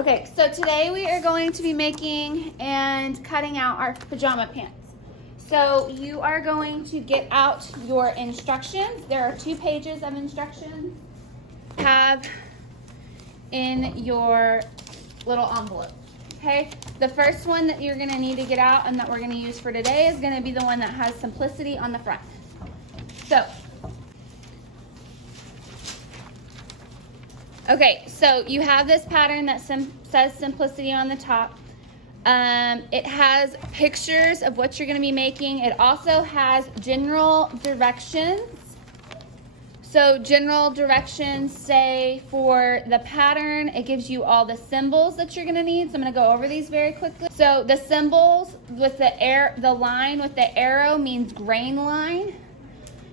Okay, so today we are going to be making and cutting out our pajama pants. So you are going to get out your instructions. There are 2 pages of instructions you have in your little envelope. Okay, the first one that you're going to need to get out and that we're going to use for today is going to be the one that has simplicity on the front. So, okay, so you have this pattern that says simplicity on the top. It has pictures of what you're going to be making. It also has general directions. So general directions say for the pattern, it gives you all the symbols that you're going to need. So I'm going to go over these very quickly. So the symbols with the line with the arrow means grain line.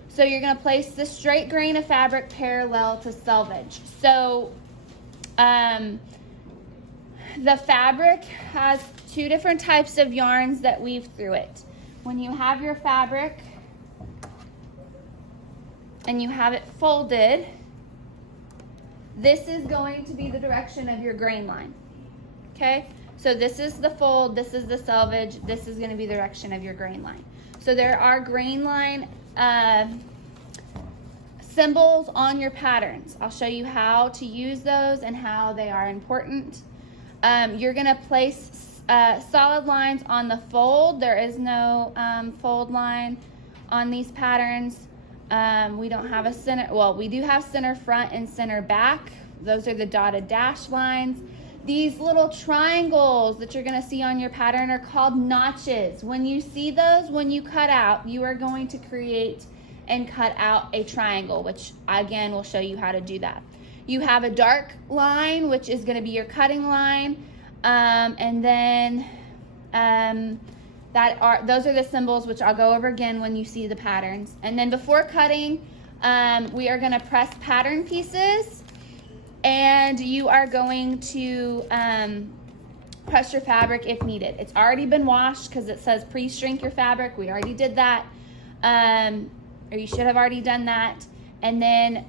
So you're going to place the straight grain of fabric parallel to selvage. So the fabric has 2 different types of yarns that weave through it. When you have your fabric and you have it folded, this is going to be the direction of your grain line. Okay? So this is the fold, this is the selvage, this is going to be the direction of your grain line. So there are grain line symbols on your patterns. I'll show you how to use those and how they are important. You're going to place solid lines on the fold. There is no fold line on these patterns. We don't have a center, well, we do have center front and center back. Those are the dotted dash lines. These little triangles that you're going to see on your pattern are called notches. When you see those, when you cut out, you are going to create and cut out a triangle, which again will show you how to do that. You have a dark line, which is going to be your cutting line, and then those are the symbols, which I'll go over again when you see the patterns. And then before cutting, we are going to press pattern pieces, and you are going to press your fabric if needed. It's already been washed because it says pre-shrink your fabric. We already did that, or you should have already done that. And then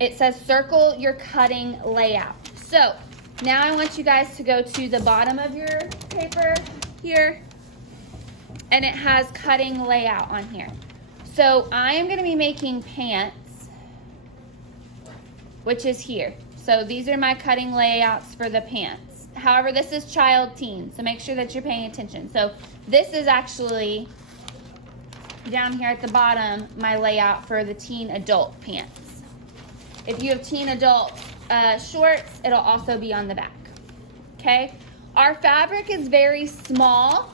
it says circle your cutting layout. So now I want you guys to go to the bottom of your paper here, and it has cutting layout on here. So I am going to be making pants, which is here. So these are my cutting layouts for the pants. However, this is child teen, so make sure that you're paying attention. So this is actually down here at the bottom, my layout for the teen adult pants. If you have teen adult shorts, it'll also be on the back. Okay? Our fabric is very small,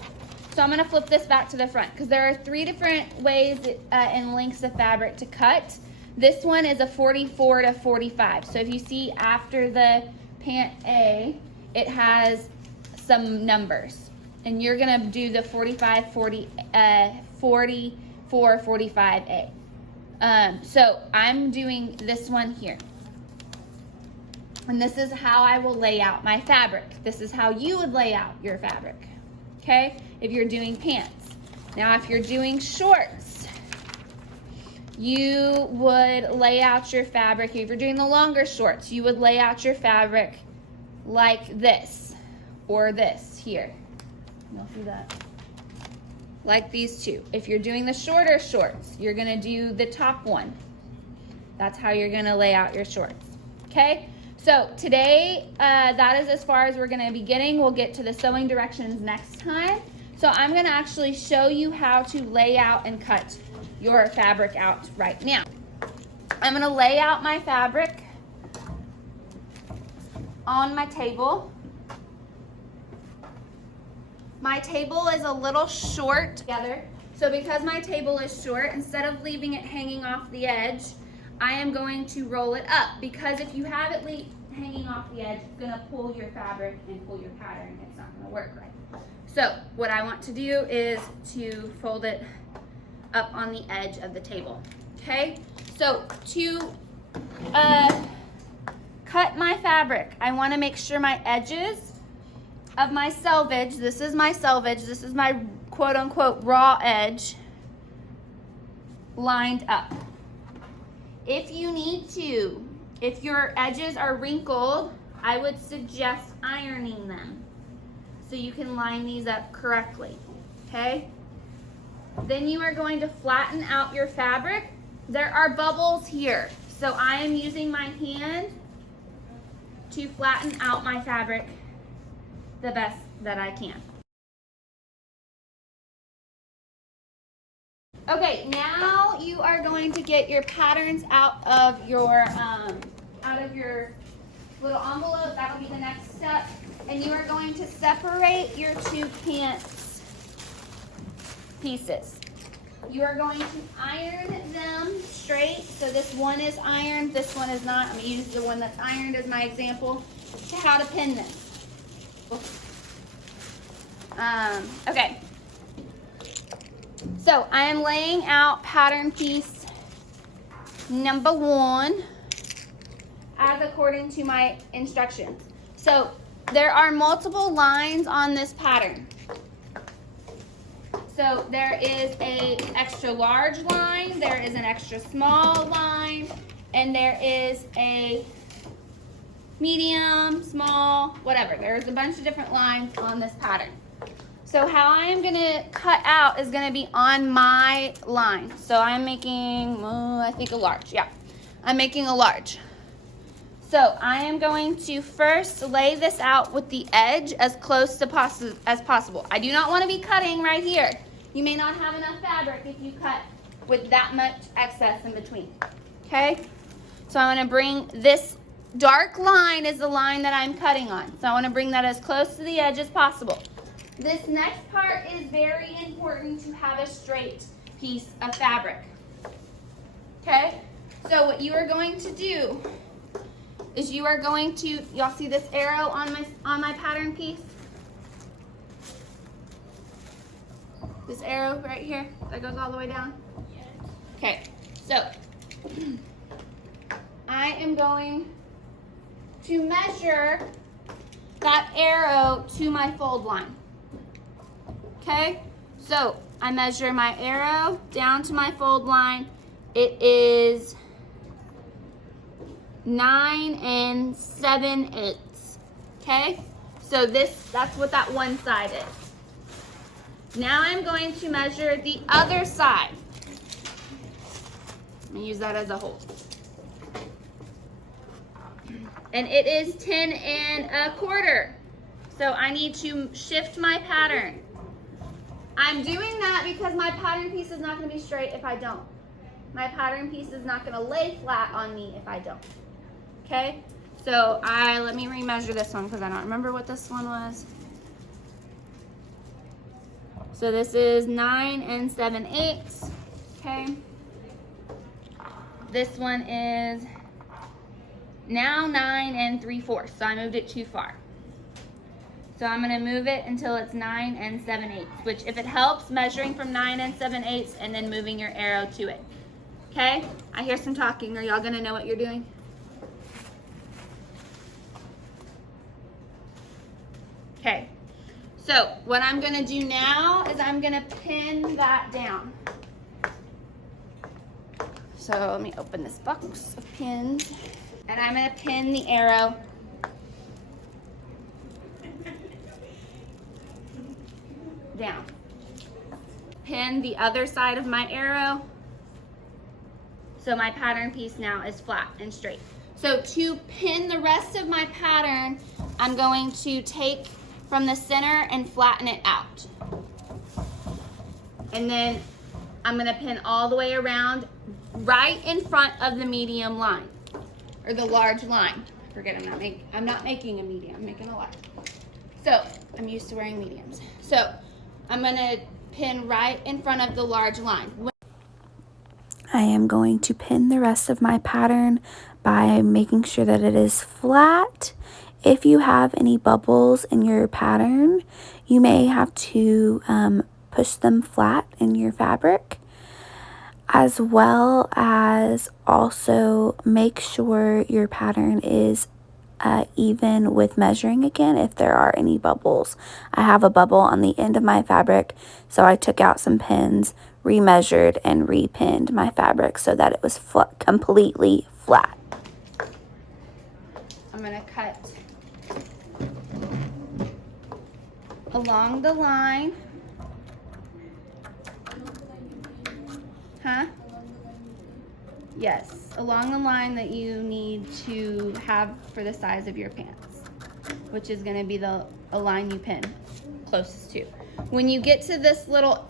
so I'm going to flip this back to the front because there are 3 different ways and lengths of fabric to cut. This one is a 44 to 45. So if you see after the pant A, it has some numbers. And you're going to do the 45, 40, 44, 45A. So I'm doing this one here. And this is how I will lay out my fabric. This is how you would lay out your fabric. Okay? If you're doing pants. Now if you're doing shorts, you would lay out your fabric. If you're doing the longer shorts, you would lay out your fabric like this or this here. You'll see that. Like these 2. If you're doing the shorter shorts, you're going to do the top one. That's how you're going to lay out your shorts. Okay? So today, that is as far as we're going to be getting. We'll get to the sewing directions next time. So I'm going to actually show you how to lay out and cut your fabric out right now. I'm going to lay out my fabric on my table. My table is a little short together. So because my table is short, instead of leaving it hanging off the edge, I am going to roll it up, because if you have it hanging off the edge, it's going to pull your fabric and pull your pattern. It's not going to work right. So what I want to do is to fold it up on the edge of the table. Okay? So to cut my fabric, I want to make sure my edges of my selvage, this is my selvage, this is my quote-unquote raw edge, lined up. If you need to, if your edges are wrinkled I would suggest ironing them so you can line these up correctly, okay? Then you are going to flatten out your fabric. There are bubbles here, so I am using my hand to flatten out my fabric the best that I can. Okay, now you are going to get your patterns out of your little envelope. That'll be the next step. And you are going to separate your two pants pieces. You are going to iron them straight. So this one is ironed, this one is not. I'm going to use the one that's ironed as my example to how to pin them. Okay. So I am laying out pattern piece number 1 as according to my instructions. So there are multiple lines on this pattern. So there is a extra large line, there is an extra small line, and there is a medium, small, whatever. There's a bunch of different lines on this pattern. So how I am gonna cut out is gonna be on my line. So I'm making, I think a large, yeah. I'm making a large. So I am going to first lay this out with the edge as close to as possible. I do not want to be cutting right here. You may not have enough fabric if you cut with that much excess in between, okay? So I'm gonna bring this dark line is the line that I'm cutting on. So I wanna bring that as close to the edge as possible. This next part is very important to have a straight piece of fabric, okay? So what you are going to do is you are going to, y'all see this arrow on my pattern piece? This arrow right here that goes all the way down? Okay, so I am going to measure that arrow to my fold line. Okay, so I measure my arrow down to my fold line. It is 9 7/8. Okay, so that's what that one side is. Now I'm going to measure the other side. I'm gonna use that as a whole. And it is 10 1/4. So I need to shift my pattern. I'm doing that because my pattern piece is not going to be straight if I don't. My pattern piece is not going to lay flat on me if I don't. Okay? So let me remeasure this one because I don't remember what this one was. So this is 9 7/8. Okay? This one is now 9 3/4. So I moved it too far. So I'm going to move it until it's 9 7/8, which if it helps, measuring from 9 7/8 and then moving your arrow to it. Okay? I hear some talking. Are y'all going to know what you're doing? Okay. So what I'm going to do now is I'm going to pin that down. So let me open this box of pins. And I'm going to pin the arrow down. Pin the other side of my arrow. So my pattern piece now is flat and straight. So to pin the rest of my pattern, I'm going to take from the center and flatten it out. And then I'm going to pin all the way around right in front of the medium line or the large line. Forget I'm not making a medium, I'm making a large. So I'm used to wearing mediums. So I'm going to pin right in front of the large line. I am going to pin the rest of my pattern by making sure that it is flat. If you have any bubbles in your pattern, you may have to push them flat in your fabric, as well as also make sure your pattern is even with measuring again if there are any bubbles. I have a bubble on the end of my fabric, so I took out some pins, remeasured, and repinned my fabric so that it was completely flat. I'm going to cut along the line. Huh? Yes, along the line that you need to have for the size of your pants, which is going to be the line you pin closest to. When you get to this little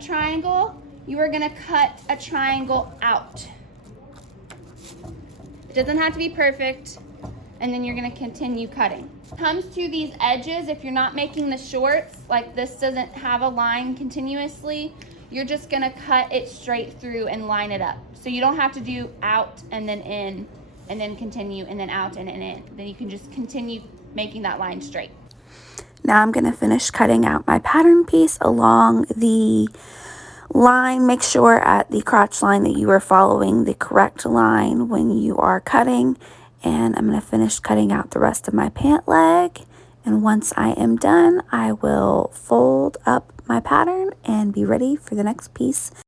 triangle, you are going to cut a triangle out. It doesn't have to be perfect, and then you're going to continue cutting. Comes to these edges, if you're not making the shorts, like this doesn't have a line continuously, you're just going to cut it straight through and line it up. So you don't have to do out and then in and then continue and then out and in. Then you can just continue making that line straight. Now I'm going to finish cutting out my pattern piece along the line. Make sure at the crotch line that you are following the correct line when you are cutting. And I'm going to finish cutting out the rest of my pant leg. And once I am done, I will fold up my pattern and be ready for the next piece.